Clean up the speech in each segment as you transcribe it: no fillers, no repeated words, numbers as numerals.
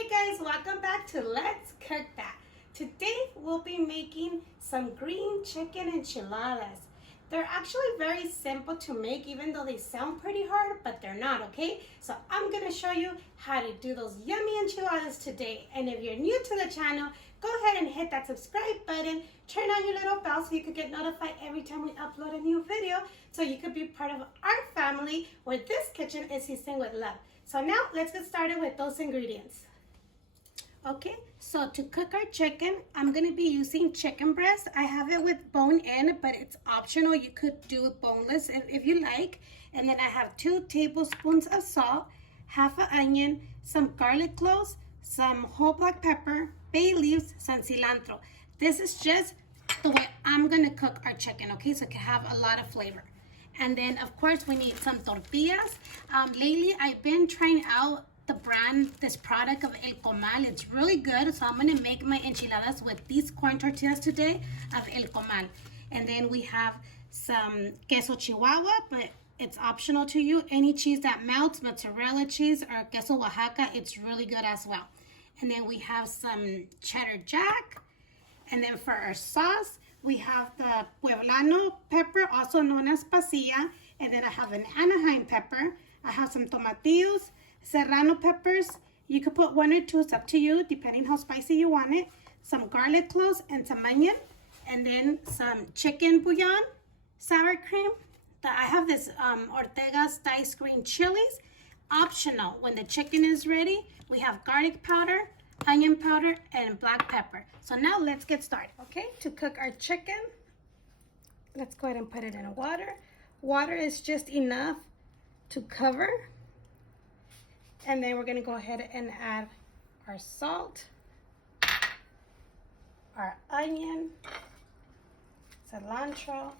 Hey guys, welcome back to Let's Cook That. Today we'll be making some green chicken enchiladas. They're actually very simple to make, even though they sound pretty hard, but they're not, okay? So I'm gonna show you how to do those yummy enchiladas today. And if you're new to the channel, go ahead and hit that subscribe button, turn on your little bell so you can get notified every time we upload a new video, so you could be part of our family where this kitchen is seasoned with love. So now let's get started with those ingredients. Okay, so to cook our chicken, I'm going to be using chicken breast. I have it with bone in, but it's optional. You could do it boneless if you like. And then I have 2 tablespoons of salt, half an onion, some garlic cloves, some whole black pepper, bay leaves, some cilantro. This is just the way I'm going to cook our chicken, okay? So it can have a lot of flavor. And then, of course, we need some tortillas. Lately, I've been trying out this product of El Comal. It's really good, so I'm gonna make my enchiladas with these corn tortillas today of El Comal. And then we have some queso chihuahua, but it's optional to you. Any cheese that melts, mozzarella cheese or queso Oaxaca, it's really good as well. And then we have some cheddar jack. And then for our sauce, we have the poblano pepper, also known as pasilla. And then I have an anahiem pepper. I have some tomatillos, serrano peppers. You could put 1 or 2, it's up to you, depending how spicy you want it. Some garlic cloves and some onion. And then some chicken bouillon, sour cream. I have this ortega diced green chilies. Optional, when the chicken is ready, we have garlic powder, onion powder, and black pepper. So now let's get started, okay? To cook our chicken, let's go ahead and put it in water. Water is just enough to cover. And then we're gonna go ahead and add our salt, our onion, cilantro,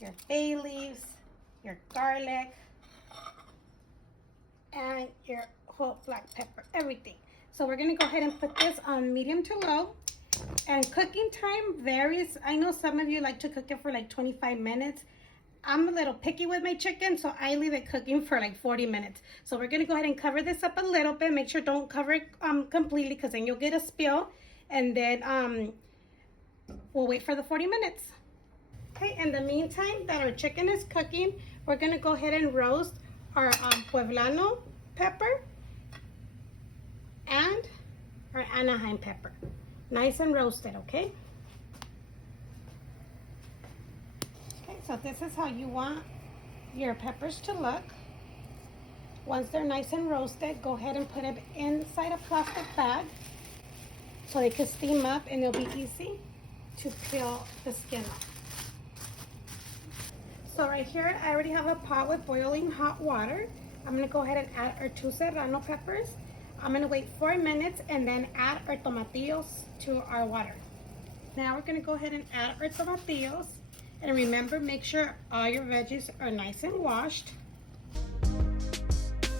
your bay leaves, your garlic, and your whole black pepper, everything. So we're gonna go ahead and put this on medium to low. And cooking time varies. I know some of you like to cook it for like 25 minutes. I'm a little picky with my chicken, so I leave it cooking for like 40 minutes. So we're gonna go ahead and cover this up a little bit. Make sure don't cover it completely, because then you'll get a spill. And then we'll wait for the 40 minutes. Okay, in the meantime that our chicken is cooking, we're gonna go ahead and roast our poblano pepper and our anahiem pepper. Nice and roasted, okay? So this is how you want your peppers to look. Once they're nice and roasted, go ahead and put it inside a plastic bag so they can steam up and it'll be easy to peel the skin off. So right here, I already have a pot with boiling hot water. I'm gonna go ahead and add our 2 serrano peppers. I'm gonna wait 4 minutes and then add our tomatillos to our water. Now we're gonna go ahead and add our tomatillos. And remember, make sure all your veggies are nice and washed.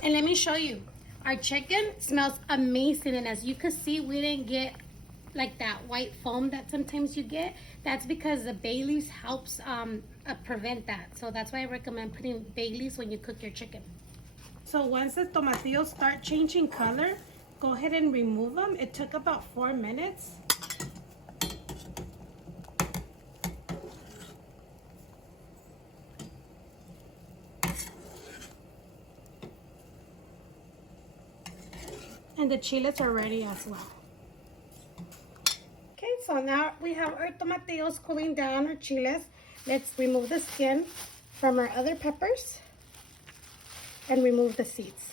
And let me show you. Our chicken smells amazing. And as you can see, we didn't get like that white foam that sometimes you get. That's because the bay leaves helps prevent that. So that's why I recommend putting bay leaves when you cook your chicken. So once the tomatillos start changing color, go ahead and remove them. It took about 4 minutes. And the chiles are ready as well. Okay, so now we have our tomatillos cooling down, our chiles. Let's remove the skin from our other peppers and remove the seeds.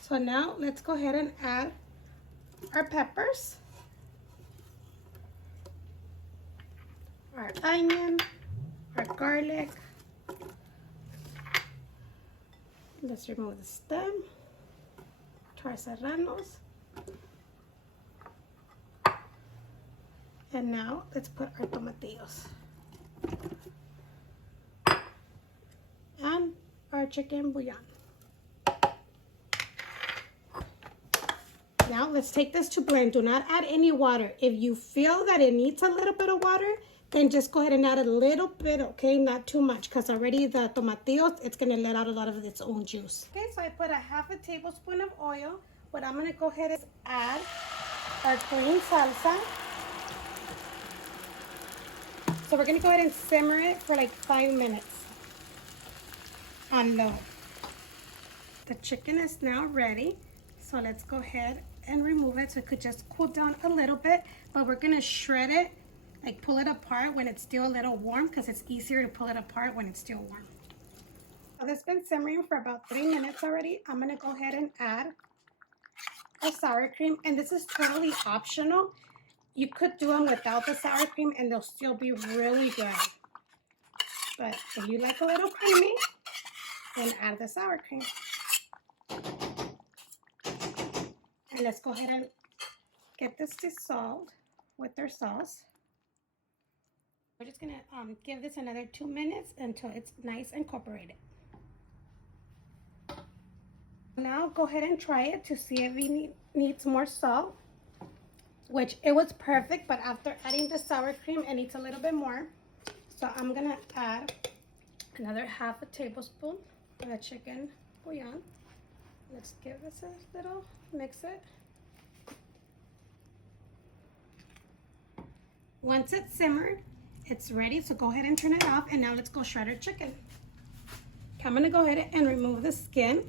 So now let's go ahead and add our peppers, our onion, our garlic. Let's remove the stem to our serranos. And now let's put our tomatillos and our chicken bouillon. Now let's take this to blend. Do not add any water. If you feel that it needs a little bit of water, then just go ahead and add a little bit, okay? Not too much, because already the tomatillos, it's gonna let out a lot of its own juice. Okay, so I put a half a tablespoon of oil. What I'm gonna go ahead and add our green salsa. So we're gonna go ahead and simmer it for like 5 minutes on low. The chicken is now ready. So let's go ahead and remove it so it could just cool down a little bit. But we're gonna shred it, like pull it apart when it's still a little warm, because it's easier to pull it apart when it's still warm. So this has been simmering for about 3 minutes already. I'm gonna go ahead and add a sour cream, and this is totally optional. You could do them without the sour cream and they'll still be really good. But if you like a little creamy, then add the sour cream. And let's go ahead and get this dissolved with our sauce. We're just gonna give this another 2 minutes until it's nice and incorporated. Now go ahead and try it to see if it needs more salt, which it was perfect, but after adding the sour cream, it needs a little bit more. So I'm gonna add another half a tablespoon of the chicken bouillon. Let's give this a little mix it. Once it's simmered, it's ready, so go ahead and turn it off, and now let's go shred our chicken. Okay, I'm gonna go ahead and remove the skin.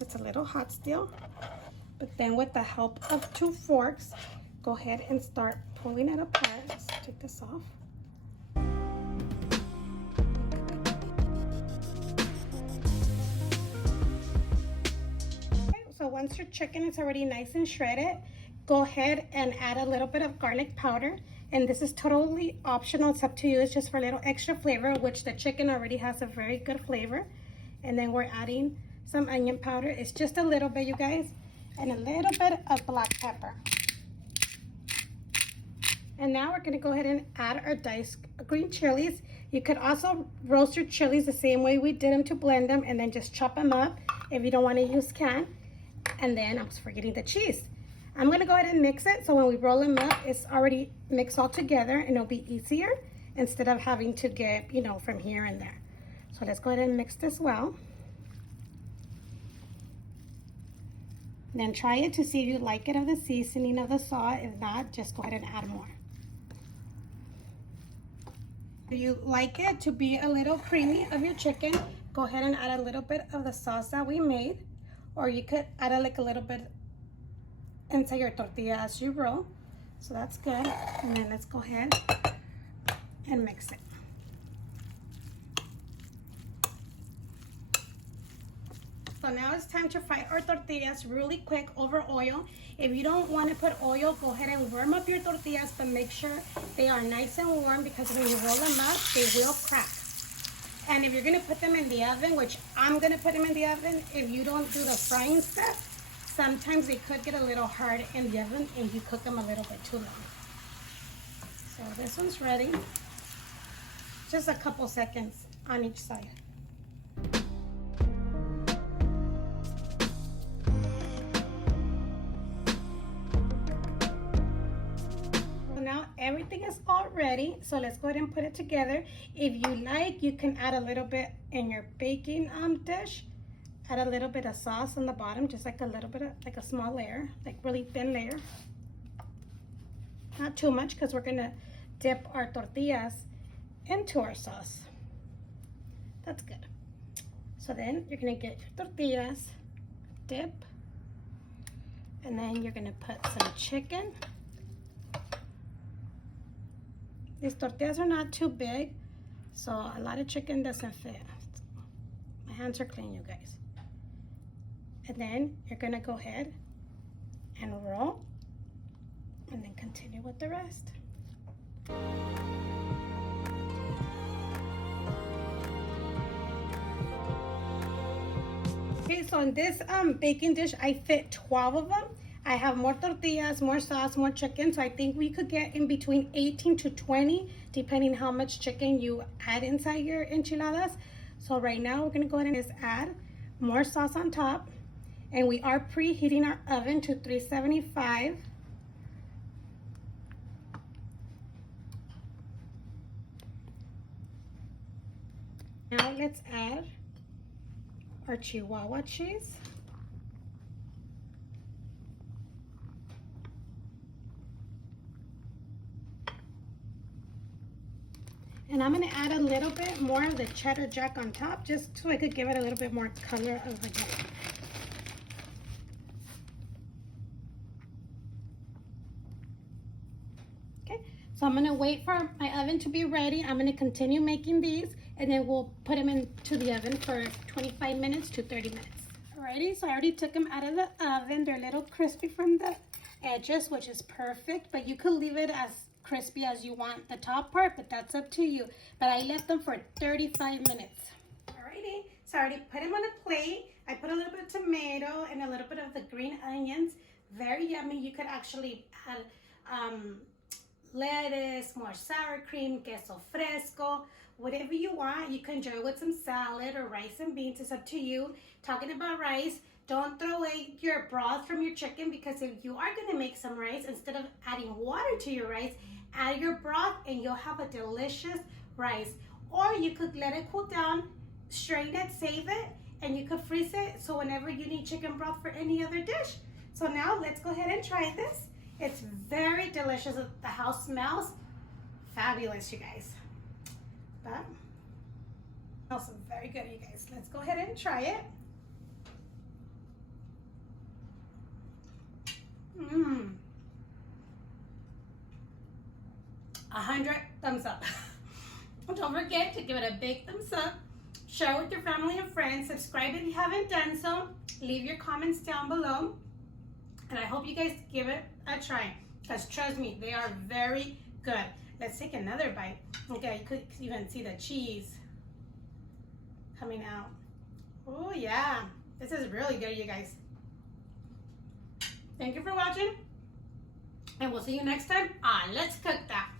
It's a little hot still, but then with the help of 2 forks, go ahead and start pulling it apart. Let's take this off. So once your chicken is already nice and shredded, go ahead and add a little bit of garlic powder. And this is totally optional. It's up to you. It's just for a little extra flavor, which the chicken already has a very good flavor. And then we're adding some onion powder. It's just a little bit, you guys. And a little bit of black pepper. And now we're going to go ahead and add our diced green chilies. You could also roast your chilies the same way we did them to blend them, and then just chop them up if you don't want to use canned. And then I was forgetting the cheese. I'm gonna go ahead and mix it, so when we roll them up, it's already mixed all together, and it'll be easier instead of having to get, you know, from here and there. So let's go ahead and mix this well. Then try it to see if you like it of the seasoning of the sauce. If not, just go ahead and add more. If you like it to be a little creamy of your chicken, go ahead and add a little bit of the sauce that we made. Or you could add like a little bit inside your tortilla as you roll. So that's good. And then let's go ahead and mix it. So now it's time to fry our tortillas really quick over oil. If you don't want to put oil, go ahead and warm up your tortillas, but make sure they are nice and warm, because when you roll them up, they will crack. And if you're gonna put them in the oven, which I'm gonna put them in the oven, if you don't do the frying step, sometimes they could get a little hard in the oven and you cook them a little bit too long. So this one's ready. Just a couple seconds on each side. Now everything is all ready, so let's go ahead and put it together. If you like, you can add a little bit in your baking dish. Add a little bit of sauce on the bottom, just like a little bit of, like a small layer, like really thin layer. Not too much, because we're gonna dip our tortillas into our sauce. That's good. So then you're gonna get your tortillas, dip, and then you're gonna put some chicken. These tortillas are not too big, so a lot of chicken doesn't fit. My hands are clean, you guys. And then you're gonna go ahead and roll, and then continue with the rest. Okay, so in this baking dish, I fit 12 of them. I have more tortillas, more sauce, more chicken, so I think we could get in between 18 to 20, depending how much chicken you add inside your enchiladas. So right now we're gonna go ahead and just add more sauce on top. And we are preheating our oven to 375. Now let's add our Chihuahua cheese. And I'm gonna add a little bit more of the cheddar jack on top, just so I could give it a little bit more color of the jack. Okay, so I'm gonna wait for my oven to be ready. I'm gonna continue making these, and then we'll put them into the oven for 25 minutes to 30 minutes. Alrighty, so I already took them out of the oven. They're a little crispy from the edges, which is perfect, but you could leave it as crispy as you want the top part, but that's up to you. But I left them for 35 minutes. Alrighty, so I already put them on a plate. I put a little bit of tomato and a little bit of the green onions. Very yummy. You could actually add lettuce, more sour cream, queso fresco, whatever you want. You can enjoy with some salad or rice and beans. It's up to you. Talking about rice, don't throw away your broth from your chicken, because if you are going to make some rice, instead of adding water to your rice, add your broth and you'll have a delicious rice. Or you could let it cool down, strain it, save it, and you could freeze it so whenever you need chicken broth for any other dish. So now let's go ahead and try this. It's very delicious. The house smells fabulous, you guys. But it smells very good, you guys. Let's go ahead and try it. 100 thumbs up. Don't forget to give it a big thumbs up. Share with your family and friends. Subscribe if you haven't done so. Leave your comments down below. And I hope you guys give it a try, because trust me, they are very good. Let's take another bite. Okay, you could even see the cheese coming out. Oh yeah, this is really good, you guys. Thank you for watching, and we'll see you next time on Let's Cook That.